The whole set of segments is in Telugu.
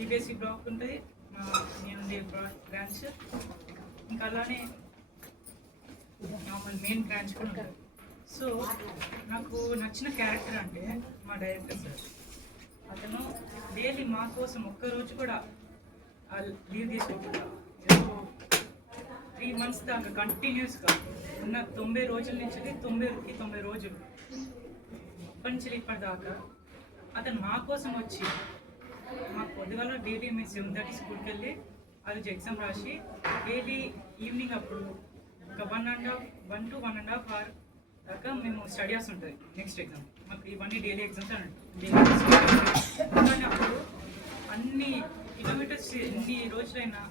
సిబిఎస్ఈ బ్లాక్ ఉంటుంది, నేను బ్రాంచ్, ఇంకా అలానే మెయిన్ బ్రాంచ్ కూడా ఉంటుంది. సో నాకు నచ్చిన క్యారెక్టర్ అంటే మా డైరెక్టర్ సార్. అతను డైలీ మా కోసం ఒక్కరోజు కూడా లీవ్ తీసుకోకుండా 3 months దాకా కంటిన్యూస్గా ఉన్న 90 రోజుల నుంచి 90 రోజులు ఇప్పటి నుంచి ఇప్పటిదాకా అతను మా కోసం వచ్చి మాకు పొద్దుగాల డైలీ మేము 7:30 స్కూల్కి వెళ్ళి ఆ రోజు ఎగ్జామ్ రాసి డైలీ ఈవినింగ్ అప్పుడు ఒక 1 to 1.5 hour దాకా మేము స్టడీస్ ఉంటుంది. నెక్స్ట్ ఎగ్జామ్ మాకు ఇవన్నీ డైలీ ఎగ్జామ్స్ అని కానీ అప్పుడు అన్ని కిలోమీటర్స్ ఎన్ని రోజులైనా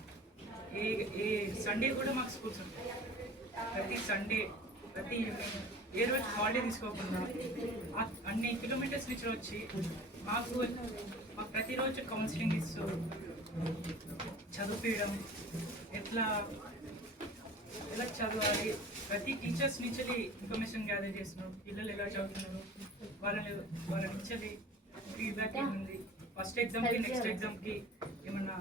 ఏ సండే కూడా మాకు స్కూల్స్ ఉంటాయి. ప్రతి సండే ప్రతి ఈవినింగ్ ఏ రోజు హాలిడే తీసుకోకుండా అన్ని కిలోమీటర్స్ నుంచి వచ్చి మాకు ప్రతిరోజు కౌన్సిలింగ్ ఇస్తూ చదివించడం, ఎలా చదవాలి, ప్రతి టీచర్స్ నుంచి ఇన్ఫర్మేషన్ గ్యాదర్ చేస్తున్నాం. పిల్లలు ఎలా చదువుతున్నారు, వాళ్ళ నుంచి ఫీడ్బ్యాక్ ఏముంది, ఫస్ట్ ఎగ్జామ్కి నెక్స్ట్ ఎగ్జామ్కి ఏమన్నా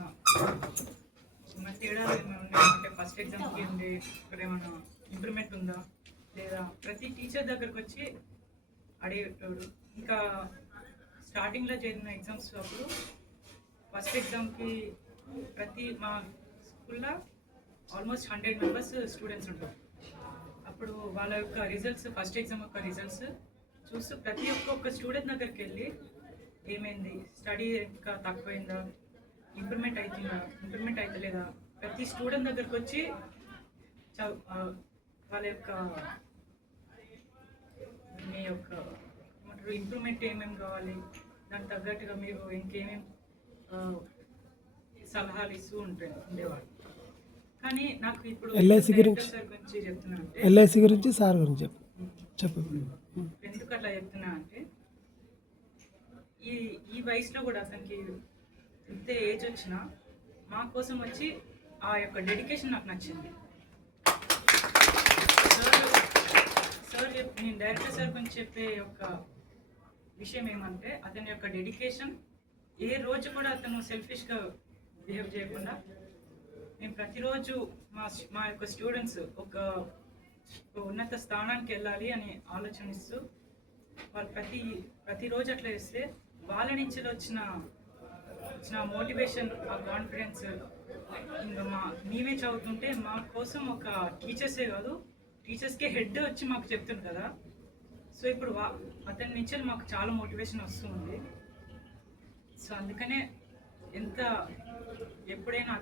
తేడాలు ఏమైనా ఉన్నాయంటే ఫస్ట్ ఎగ్జామ్కి ఉంది ఇక్కడ ఏమన్నా ఇంప్రూవ్మెంట్ ఉందా లేదా ప్రతి టీచర్ దగ్గరకు వచ్చి అడిగేటోడు. ఇంకా స్టార్టింగ్లో జరిగిన ఎగ్జామ్స్ అప్పుడు ఫస్ట్ ఎగ్జామ్కి మా స్కూల్లో ఆల్మోస్ట్ 100 members స్టూడెంట్స్ ఉంటారు. అప్పుడు వాళ్ళ యొక్క రిజల్ట్స్, ఫస్ట్ ఎగ్జామ్ యొక్క రిజల్ట్స్ చూస్తూ ప్రతి ఒక్క స్టూడెంట్ దగ్గరికి వెళ్ళి ఏమైంది, స్టడీ ఇంకా తక్కువైందా, ఇంప్రూవ్మెంట్ అవుతలేదా, ప్రతి స్టూడెంట్ దగ్గరకు వచ్చి వాళ్ళ యొక్క మీ యొక్క ఇంప్రూవ్మెంట్ ఏమేమి కావాలి, దానికి తగ్గట్టుగా మీరు ఇంకేమేమి సలహాలు ఇస్తూ ఉండేవాళ్ళు. కానీ నాకు ఇప్పుడు ఎల్ఐసి గురించి చెప్తున్నా అంటే ఎల్ఐసి గురించి సార్ గురించి చెప్పు. ఎందుకు అట్లా చెప్తున్నా అంటే ఈ వయసులో కూడా అతనికి ఇంత ఏజ్ వచ్చినా మా కోసం వచ్చి ఆ యొక్క డెడికేషన్ నాకు నచ్చింది. సార్ నేను డైరెక్టర్ సార్ గురించి చెప్పే యొక్క విషయం ఏమంటే అతని యొక్క డెడికేషన్. ఏ రోజు కూడా అతను సెల్ఫిష్గా బిహేవ్ చేయకుండా మేము ప్రతిరోజు మా యొక్క స్టూడెంట్స్ ఒక ఉన్నత స్థానానికి వెళ్ళాలి అని ఆలోచనిస్తూ వాళ్ళు ప్రతిరోజు అట్లా చేస్తే వాళ్ళ నుంచి వచ్చిన మోటివేషన్, ఆ కాన్ఫిడెన్స్, ఇంకా మేమే చదువుతుంటే మా కోసం ఒక టీచర్సే కాదు టీచర్స్కే హెడ్ వచ్చి మాకు చెప్తుంది కదా. సో ఇప్పుడు అతని నుంచి మాకు చాలా మోటివేషన్ వస్తుంది. సో అందుకనే ఎప్పుడైనా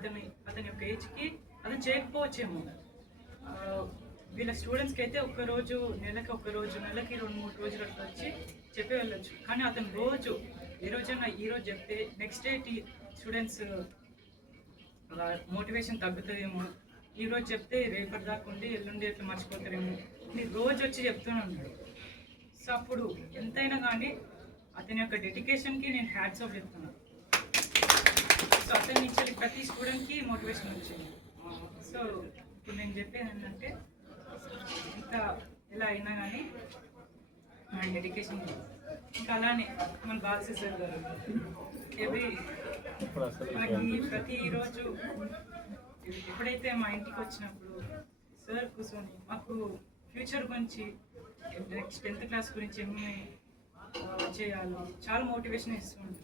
అతని యొక్క ఏజ్కి అతను చేయకపోవచ్చేమో, వీళ్ళ స్టూడెంట్స్కి అయితే నెలకి 2-3 రోజులు అట్లా వచ్చి చెప్పి వెళ్ళొచ్చు. కానీ అతను రోజు ఏ రోజైనా ఈరోజు చెప్తే నెక్స్ట్ డే స్టూడెంట్స్ మోటివేషన్ తగ్గుతుందేమో, ఈరోజు చెప్తే రేపటి దాకా ఉండి ఎల్లుండి ఎట్లా మర్చిపోతారేమో, మీరు రోజు వచ్చి చెప్తూనే ఉన్నాడు. సో అప్పుడు ఎంతైనా కానీ అతని యొక్క డెడికేషన్కి నేను హ్యాట్స్ ఆఫ్ చెప్తున్నాను. సో అతని నుంచి ప్రతి స్టూడెంట్కి మోటివేషన్ వచ్చింది. సో ఇప్పుడు నేను చెప్పేది ఏంటంటే ఇంకా ఎలా అయినా కానీ మన డెడికేషన్. ఇంకా అలానే మన బాలసి సార్ గారు మనకి ప్రతిరోజు ఎప్పుడైతే మా ఇంటికి వచ్చినప్పుడు సార్ కూర్చొని మాకు ఫ్యూచర్ గురించి, నెక్స్ట్ 10th క్లాస్ గురించి ఏమి చేయాలో చాలా మోటివేషన్ ఇస్తుంది.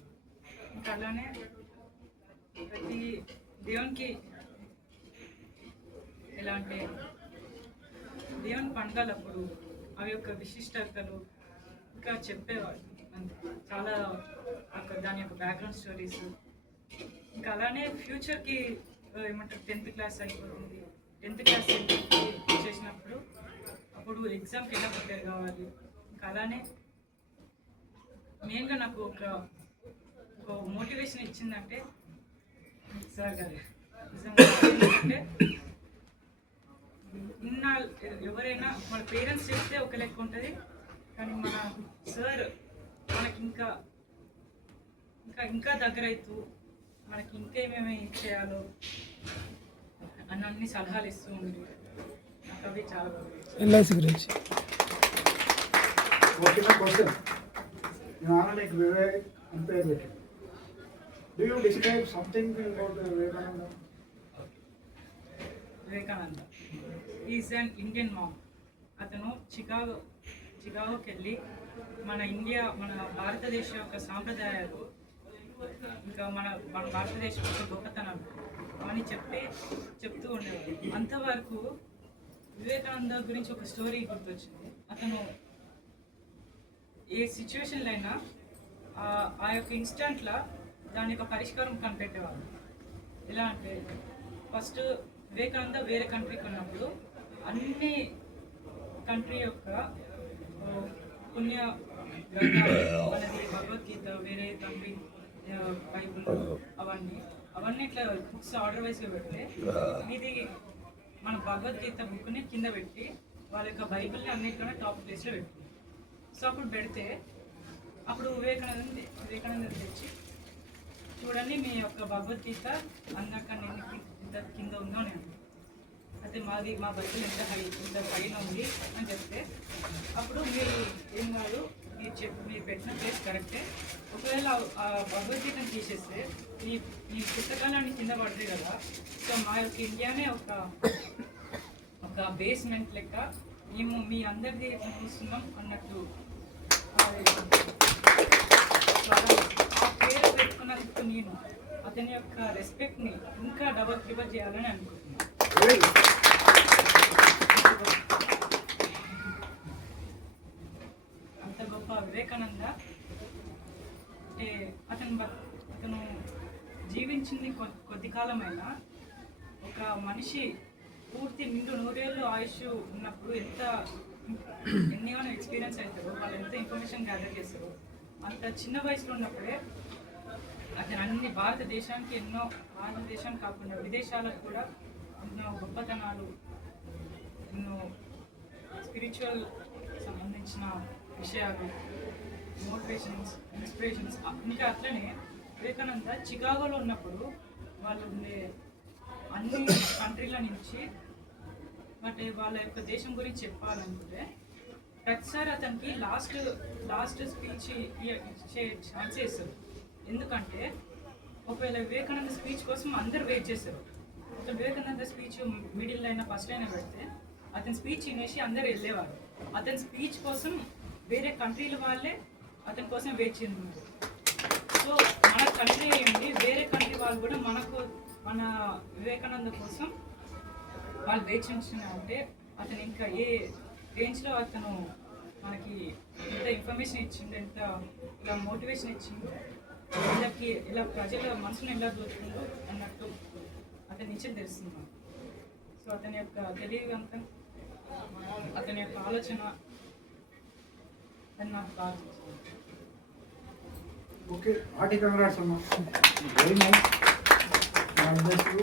ఇంకా అలానే ప్రతి దేవునికి ఎలా అంటే దేవుని పండుగలప్పుడు అవి యొక్క విశిష్టతలు ఇంకా చెప్పేవాడు చాలా, దాని యొక్క బ్యాక్గ్రౌండ్ స్టోరీస్. ఇంకా అలానే ఫ్యూచర్కి ఏమంటారు 10th క్లాస్ అయిపోతుంది, 10th క్లాస్ చేసినప్పుడు అప్పుడు ఎగ్జామ్కి ఎలా ప్రిపేర్ కావాలి. ఇంకా అలానే మెయిన్గా నాకు ఒక మోటివేషన్ ఇచ్చిందంటే సార్ గారు. అంటే ఎవరైనా మన పేరెంట్స్ చెప్తే ఒక లెక్క ఉంటుంది, కానీ మన సార్ మనకి ఇంకా దగ్గర అవుతూ మనకి ఇంకేమేమి చేయాలో అన్ని సలహాలు ఇస్తూ ఉంది. నాకు అవి చాలా ఎల్ఐసి గురించి question. Do you describe something about Vivekananda? Vivekananda is an Indian ma'am. అతను చికాగోకి వెళ్ళి మన భారతదేశ యొక్క సాంప్రదాయాలు, ఇంకా మన భారతదేశం యొక్క గొప్పతనం అని చెప్తూ ఉండేవాడు. అంతవరకు వివేకానంద గురించి ఒక స్టోరీ గుర్తొచ్చింది. అతను ఏ సిచ్యువేషన్లో అయినా ఆ యొక్క ఇన్స్టెంట్లో దాని యొక్క పరిష్కారం కనిపెట్టేవాడు. ఎలా అంటే, ఫస్ట్ వివేకానంద వేరే కంట్రీకి ఉన్నప్పుడు అన్ని కంట్రీ యొక్క పుణ్య గ్రంథాలు మనది భగవద్గీత, వేరే కంట్రీ బైబుల్, అవన్నీ ఇట్లా బుక్స్ ఆర్డర్ వైజ్గా పెడితే ఇది మన భగవద్గీత బుక్ని కింద పెట్టి వాళ్ళ యొక్క బైబిల్ని అన్నింటిలోనే టాప్ ప్లేస్లో పెట్టి, సో అప్పుడు పెడితే అప్పుడు వివేకానంద తెచ్చి, చూడండి మీ యొక్క భగవద్గీత అన్నాక నేను ఇంత కింద ఉందో నేను, అయితే మా బైబిల్ ఇంత పైన ఉంది అని చెప్తే, అప్పుడు మీరు ఏం కాదు, మీరు పెట్టిన ప్లేస్ కరెక్టే, ఒకవేళ ఆ భగవద్గీతను తీసేస్తే ఈ పుస్తకాలన్నీ కింద పడతాయి కదా, సో మా యొక్క ఇండియానే ఒక బేస్మెంట్ లెక్క మేము మీ అందరిది చూస్తున్నాం అన్నట్టు ఆ పేరు పెట్టుకున్నందుకు నేను అతని యొక్క రెస్పెక్ట్ని ఇంకా ట్రిపుల్ చేయాలని అనుకుంటున్నాను. అంత గొప్ప వివేకానంద అంటే అతను జీవించింది కొద్ది కాలమైనా ఒక మనిషి పూర్తి నిండు 100 ఏళ్ళు ఆయుష్ ఉన్నప్పుడు ఎన్నిగానో ఎక్స్పీరియన్స్ అవుతారో, వాళ్ళు ఎంత ఇన్ఫర్మేషన్ గ్యాదర్ చేస్తారో, అంత చిన్న వయసులో ఉన్నప్పుడే అతను అన్ని భారతదేశానికి కాకుండా విదేశాలకు కూడా ఎన్నో గొప్పతనాలు, ఎన్నో స్పిరిచువల్ సంబంధించిన విషయాలు, మోటివేషన్స్, ఇన్స్పిరేషన్స్, ఇంకా అట్లనే వివేకానంద చికాగోలో ఉన్నప్పుడు వాళ్ళు ఉండే అన్ని కంట్రీల నుంచి వాళ్ళ యొక్క దేశం గురించి చెప్పాలనుకుంటే ప్రతిసారి అతనికి లాస్ట్ స్పీచ్ ఇచ్చే ఛాన్స్ ఇస్తారు. ఎందుకంటే ఒకవేళ వివేకానంద స్పీచ్ కోసం అందరు వెయిట్ చేస్తారు. అతను వివేకానంద స్పీచ్ మిడిల్ అయినా ఫస్ట్ అయినా పెడితే అతని స్పీచ్ వినేసి అందరు వెళ్ళేవారు. అతని స్పీచ్ కోసం వేరే కంట్రీల వాళ్ళే అతని కోసం వెయిట్ చేస్తున్నారు. సో మన కంట్రీ ఏంటి, వేరే కంట్రీ వాళ్ళు కూడా మన వివేకానంద కోసం వాళ్ళు వెయిట్ చేస్తున్నారంటే అతను ఇంకా ఏ రేంజ్లో అతను మనకి ఎంత ఇన్ఫర్మేషన్ ఇచ్చిండు, ఎంత ఇలా మోటివేషన్ ఇచ్చిండు, వీళ్ళకి ఇలా ప్రజల మనసును ఎలా దోచుకుందో అన్నట్టు అతని నుంచి తెలుస్తుంది. సో అతని యొక్క తెలివివంతం, అతని యొక్క ఆలోచన అని నాకు బాగా నచ్చింది. Okay, hearty congrats, Amma. Very nice.